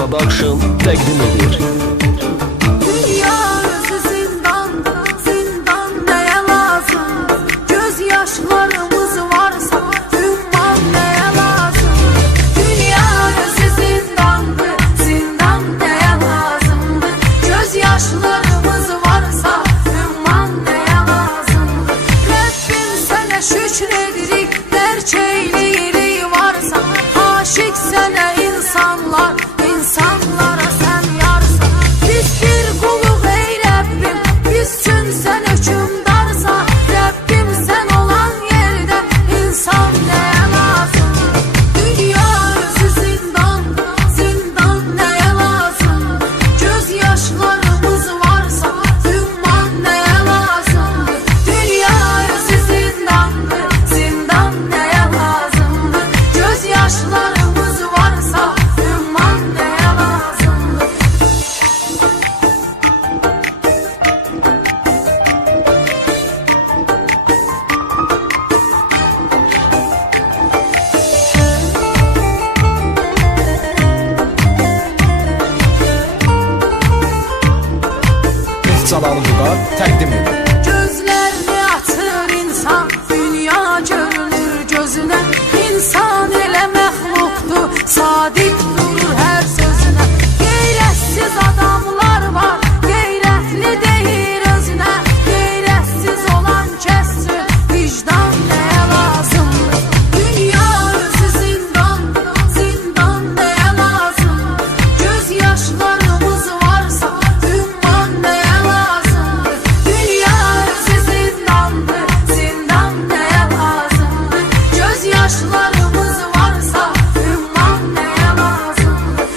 Production təqdim edir. Dünya özü zindan, zindan neye lazım? Göz yaşlarımız varsa ümman neye lazım? Dünya özü zindandı, zindan neye lazımdı? Göz yaşlarımız varsa ümman neye lazımdı? Rabbim sana şükredirik, derçeyliği varsa aşık sana insanlar, insanlara sen yarsan. Biz bir kuluk ey Rabbim, bizsün sen hükümdarsa. Rabbim sen olan yerde insan neye lazım? Dünya özü zindan, zindan neye lazım? Göz yaşlarımız varsa ümman neye lazım? Dünya özü zindan, zindan neye lazım? Göz yaşlarımız varsa ümman neye lazım? Neftçaları Vüqar təqdim edir. Gözlerini açır insan, dünya görünür gözüne. İnsan ele məxluqdur, sadiq durur her sözüne. Qeyrətsiz adamlar var, qeyrətli deyir özüne. Qeyrətsiz olan kəssin, vicdan neye lazımdır? Dünya özü zindan, zindan neye lazım? Göz yaşlarımız varsa ümman neye lazımdır? Dünya özü zindandır, zindan neye lazımdır? Göz yaşlarımız varsa ümman neye lazımdır?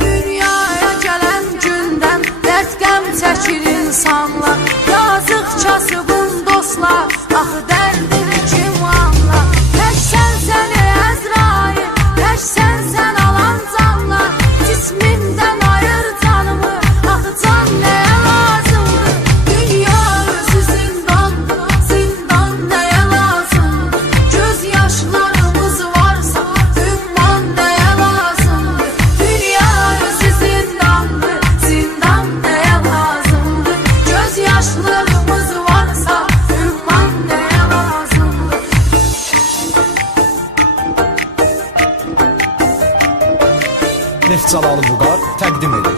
Dünyaya gelen günden dert qəm çəkir insanlar. Yazıq kasıbın dostlar, axı dərdini kim anlar? Tək sən Əzrail, tək sən alan canlar. Cismimdən ayır canımı, axı can nəyə lazımdır? Dünya özü zindan, zindan nəyə lazımdır? Göz yaşlarımız varsa ümman nəyə lazımdır? Dünya özü zindandır, zindan nəyə lazımdır? Göz yaşlarımız varsa ümman nəyə lazımdır? Neftçaları Vüqar təqdim edir.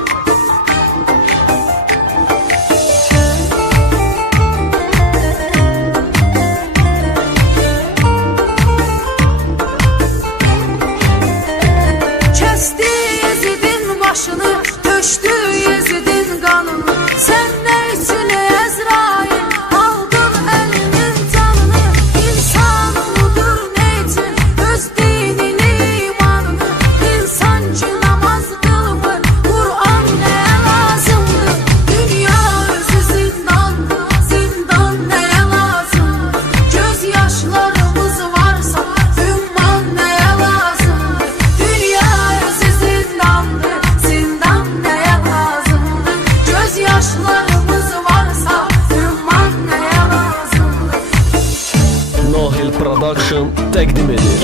Kesti Yezidin başını, töştü Yezidin kanını. Sen ne için Əzrail aldın elimin canını? İnsan uludur ne için öz dinini, imanını? İnsan ki namaz kılmır, Kur'an neye lazımdır? Dünya özü zindan, zindan neye lazım? Göz yaşlarımız varsa ümman neye lazımdır? Dünya özü zindandır, zindan neye lazımdır? Göz yaşlarımız varsa ümman neye lazımdır? Nohil Production təqdim edir.